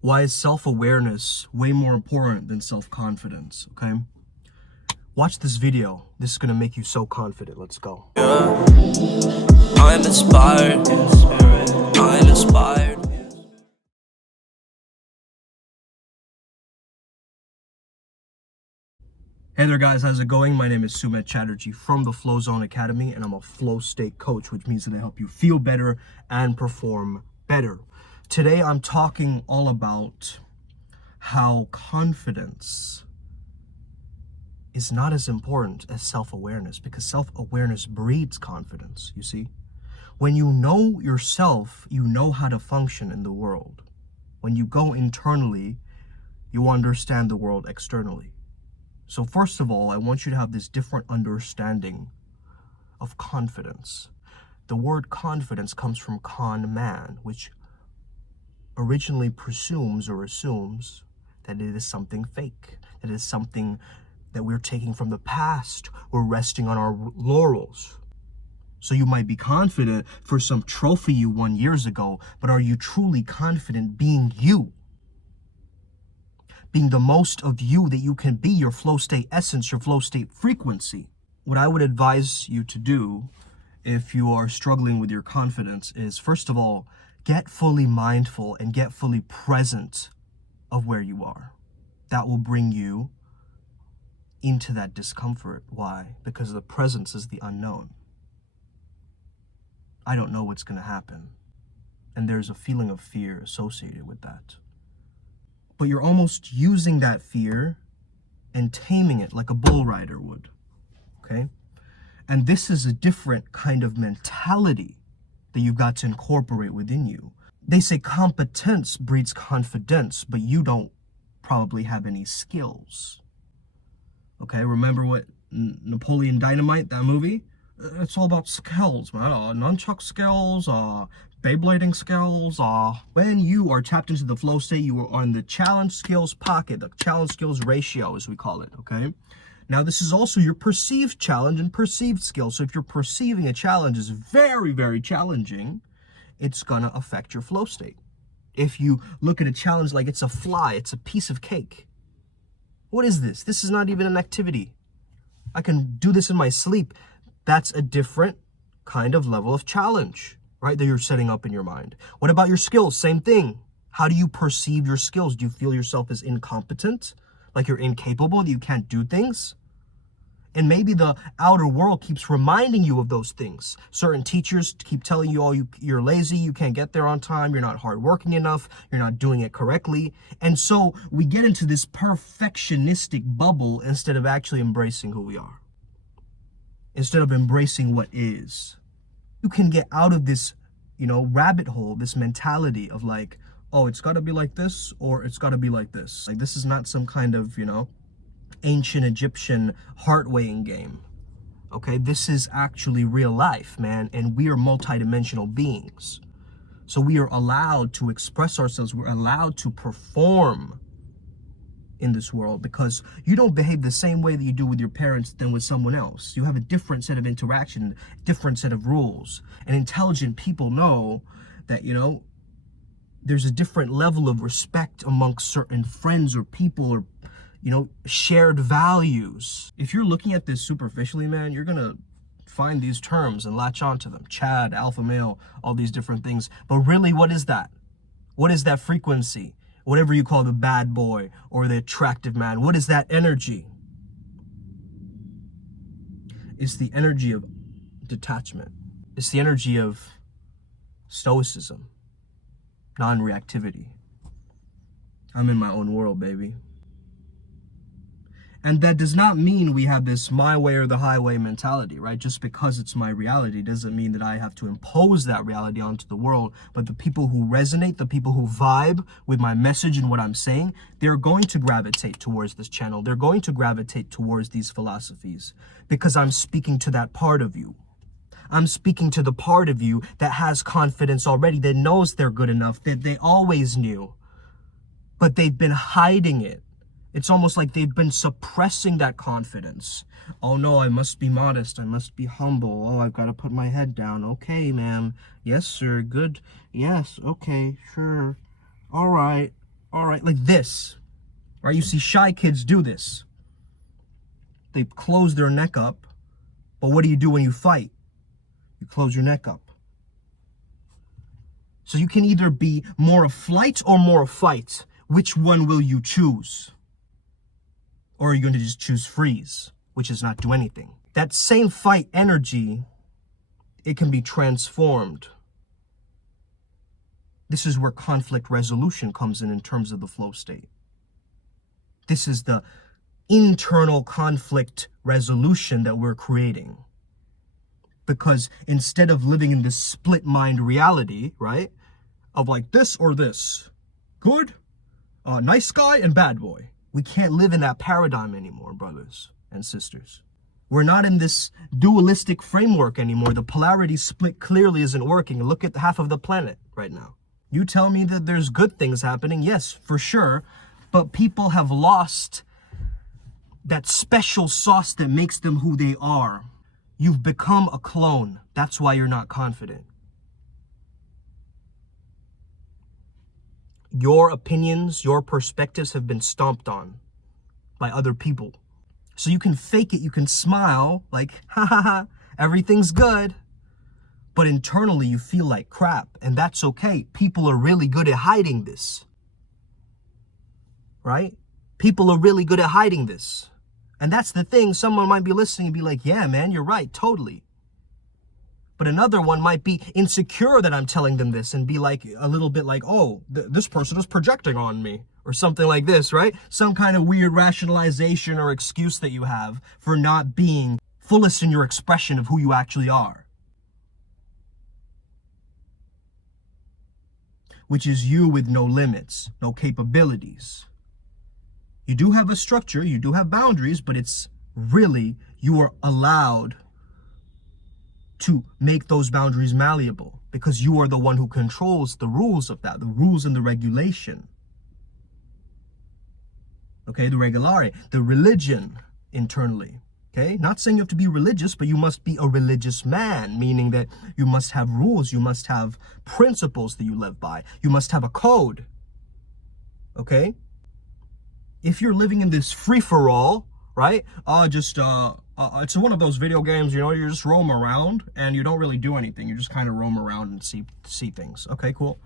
Why is self-awareness way more important than self-confidence, okay? Watch this video. This is gonna make you so confident. Let's go. Yeah. I'm inspired. I'm inspired. Hey there guys, how's it going? My name is Sumit Chatterjee from the Flow Zone Academy, and I'm a flow state coach, which means that I help you feel better and perform better. Today I'm talking all about how confidence is not as important as self-awareness, because self-awareness breeds confidence, you see? When you know yourself, you know how to function in the world. When you go internally, you understand the world externally. So first of all, I want you to have this different understanding of confidence. The word confidence comes from con man, which originally presumes or assumes that it is something fake, that it is something that we're taking from the past. We're resting on our laurels. So you might be confident for some trophy you won years ago, but are you truly confident being you? Being the most of you that you can be, your flow state essence, your flow state frequency. What I would advise you to do if you are struggling with your confidence is, first of all, get fully mindful and get fully present of where you are. That will bring you into that discomfort. Why? Because the presence is the unknown. I don't know what's going to happen. And there's a feeling of fear associated with that. But you're almost using that fear and taming it like a bull rider would, okay? And this is a different kind of mentality that you've got to incorporate within you. They say competence breeds confidence, but you don't probably have any skills. Okay, remember what Napoleon Dynamite, that movie? It's all about skills, man. Nunchuck skills, Beyblading skills. When you are tapped into the flow state, you are on the challenge skills pocket, the challenge skills ratio, as we call it, okay? Now, this is also your perceived challenge and perceived skill. So if you're perceiving a challenge is very, very challenging, it's gonna affect your flow state. If you look at a challenge like it's a fly, it's a piece of cake. What is this? This is not even an activity. I can do this in my sleep. That's a different kind of level of challenge, right, that you're setting up in your mind. What about your skills? Same thing. How do you perceive your skills? Do you feel yourself as incompetent, like you're incapable, that you can't do things? And maybe the outer world keeps reminding you of those things. Certain teachers keep telling you, oh, you're lazy, you can't get there on time, you're not hardworking enough, you're not doing it correctly. And so we get into this perfectionistic bubble instead of actually embracing who we are. Instead of embracing what is. You can get out of this, rabbit hole, this mentality of like, oh, it's got to be like this or it's got to be like this. Like, this is not some kind of, ancient Egyptian heart weighing game. Okay, this is actually real life, man, and we are multidimensional beings. So we are allowed to express ourselves, we're allowed to perform in this world, because you don't behave the same way that you do with your parents than with someone else. You have a different set of interaction, different set of rules. And intelligent people know that, there's a different level of respect amongst certain friends or people, or shared values. If you're looking at this superficially, man, you're gonna find these terms and latch onto them. Chad, alpha male, all these different things. But really, what is that? What is that frequency? Whatever you call the bad boy or the attractive man, what is that energy? It's the energy of detachment. It's the energy of stoicism, non-reactivity. I'm in my own world, baby. And that does not mean we have this my way or the highway mentality, right? Just because it's my reality doesn't mean that I have to impose that reality onto the world. But the people who resonate, the people who vibe with my message and what I'm saying, they're going to gravitate towards this channel. They're going to gravitate towards these philosophies because I'm speaking to that part of you. I'm speaking to the part of you that has confidence already, that knows they're good enough, that they always knew, but they've been hiding it. It's almost like they've been suppressing that confidence. Oh no, I must be modest. I must be humble. Oh, I've got to put my head down. Okay, ma'am. Yes, sir. Good. Yes. Okay. Sure. All right. All right, like this. Right? You see shy kids do this. They close their neck up, but what do you do when you fight? You close your neck up. So you can either be more of flight or more of fight. Which one will you choose? Or are you going to just choose freeze, which is not do anything? That same fight energy, it can be transformed. This is where conflict resolution comes in terms of the flow state. This is the internal conflict resolution that we're creating. Because instead of living in this split mind reality, right, of like this or this, good, nice guy and bad boy, we can't live in that paradigm anymore, brothers and sisters. We're not in this dualistic framework anymore. The polarity split clearly isn't working. Look at half of the planet right now. You tell me that there's good things happening, yes, for sure, but people have lost that special sauce that makes them who they are. You've become a clone. That's why you're not confident. Your opinions, your perspectives have been stomped on by other people. So you can fake it, you can smile like, ha ha ha, everything's good. But internally you feel like crap, and that's okay. People are really good at hiding this. Right? People are really good at hiding this. And that's the thing, someone might be listening and be like, yeah, man, you're right, totally. But another one might be insecure that I'm telling them this and be like, a little bit like, oh, this person is projecting on me or something like this, right? Some kind of weird rationalization or excuse that you have for not being fullest in your expression of who you actually are. Which is you with no limits, no capabilities. You do have a structure, you do have boundaries, but it's really, you are allowed to make those boundaries malleable because you are the one who controls the rules of that, the rules and the regulation. Okay, the regulare, the religion internally. Okay, not saying you have to be religious, but you must be a religious man, meaning that you must have rules, you must have principles that you live by, you must have a code. Okay? If you're living in this free-for-all, right? It's one of those video games, you know, you just roam around and you don't really do anything. You just kind of roam around and see things. Okay, cool.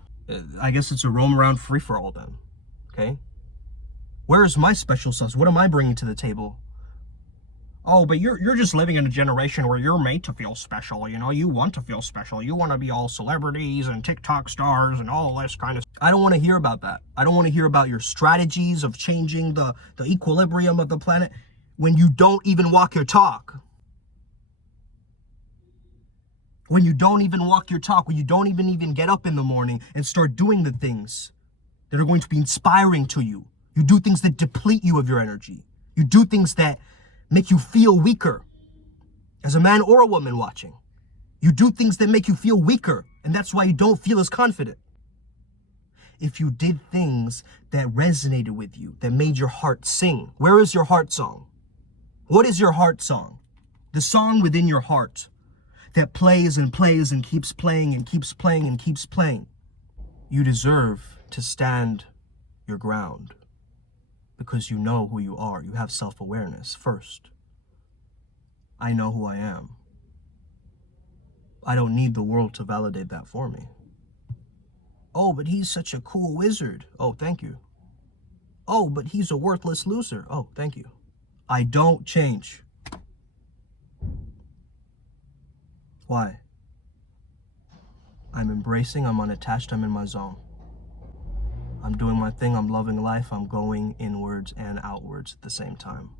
I guess it's a roam around free-for-all then. Okay? Where's my special sauce? What am I bringing to the table? Oh, but you're just living in a generation where you're made to feel special, you know? You want to feel special. You want to be all celebrities and TikTok stars and all this kind of... I don't want to hear about that. I don't want to hear about your strategies of changing the equilibrium of the planet when you don't even walk your talk. When you don't even walk your talk, when you don't even get up in the morning and start doing the things that are going to be inspiring to you. You do things that deplete you of your energy. You do things that make you feel weaker as a man or a woman watching. You do things that make you feel weaker, and that's why you don't feel as confident. If you did things that resonated with you, that made your heart sing, where is your heart song? What is your heart song? The song within your heart that plays and plays and keeps playing and keeps playing and keeps playing. You deserve to stand your ground. Because you know who you are. You have self-awareness first. I know who I am. I don't need the world to validate that for me. Oh, but he's such a cool wizard. Oh, thank you. Oh, but he's a worthless loser. Oh, thank you. I don't change. Why? I'm embracing, I'm unattached, I'm in my zone. I'm doing my thing, I'm loving life, I'm going inwards and outwards at the same time.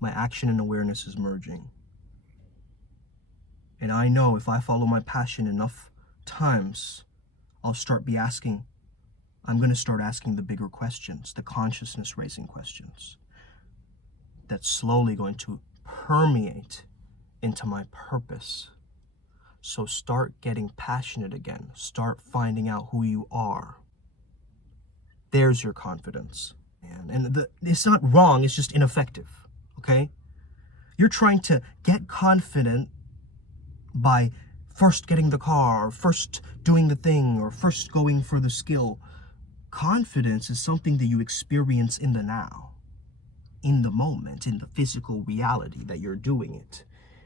My action and awareness is merging. And I know if I follow my passion enough times, I'm going to start asking the bigger questions, the consciousness raising questions. That's slowly going to permeate into my purpose. So start getting passionate again. Start finding out who you are. There's your confidence. And it's not wrong, it's just ineffective, okay? You're trying to get confident by first getting the car, or first doing the thing, or first going for the skill. Confidence is something that you experience in the now, in the moment, in the physical reality that you're doing it.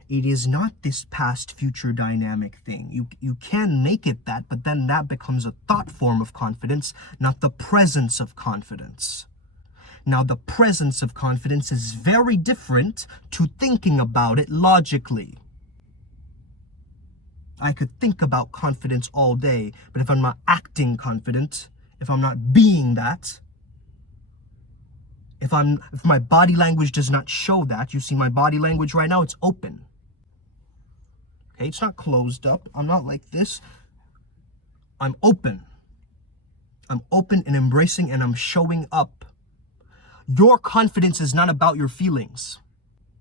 It is not this past future dynamic thing. You can make it that, but then that becomes a thought form of confidence, not the presence of confidence. Now, the presence of confidence is very different to thinking about it logically. I could think about confidence all day, but if I'm not acting confident, if I'm not being that, if my body language does not show that, you see my body language right now, it's open. Okay, it's not closed up. I'm not like this. I'm open. I'm open and embracing, and I'm showing up. Your confidence is not about your feelings.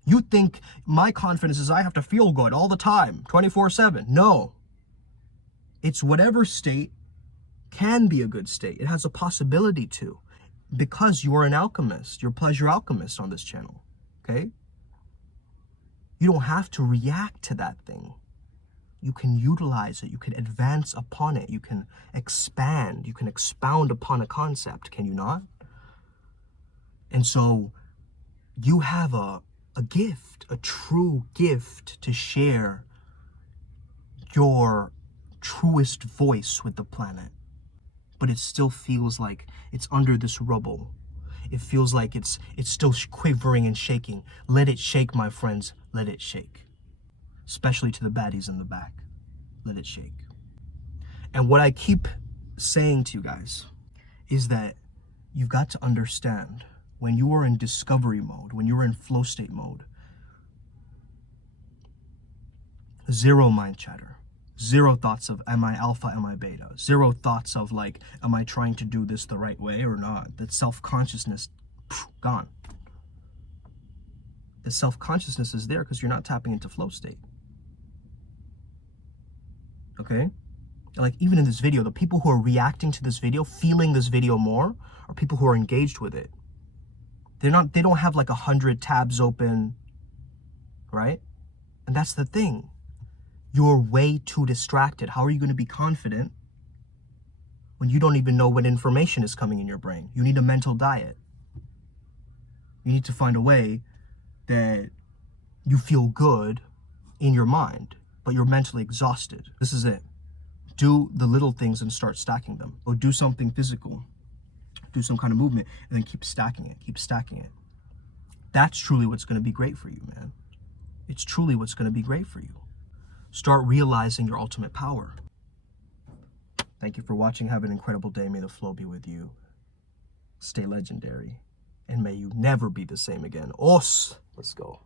You think my confidence is I have to feel good all the time, 24/7. No. It's whatever state can be a good state. It has a possibility to, because you are an alchemist. You're a pleasure alchemist on this channel, okay? You don't have to react to that thing. You can utilize it. You can advance upon it. You can expand. You can expound upon a concept, can you not? And so you have a gift, a true gift to share your truest voice with the planet. But it still feels like it's under this rubble. It feels like it's still quivering and shaking. Let it shake, my friends. Let it shake. Especially to the baddies in the back. Let it shake. And what I keep saying to you guys is that you've got to understand, when you are in discovery mode, when you're in flow state mode, zero mind chatter. Zero thoughts of, am I alpha, am I beta? Zero thoughts of like, am I trying to do this the right way or not? That self-consciousness, gone. The self-consciousness is there because you're not tapping into flow state. Okay? Like, even in this video, the people who are reacting to this video, feeling this video more, are people who are engaged with it. They don't have like 100 tabs open, right? And that's the thing. You're way too distracted. How are you going to be confident when you don't even know what information is coming in your brain? You need a mental diet. You need to find a way that you feel good in your mind, but you're mentally exhausted. This is it. Do the little things and start stacking them. Or do something physical. Do some kind of movement and then keep stacking it. Keep stacking it. That's truly what's going to be great for you, man. It's truly what's going to be great for you. Start realizing your ultimate power. Thank you for watching. Have an incredible day. May the flow be with you. Stay legendary. And may you never be the same again. Os! Let's go.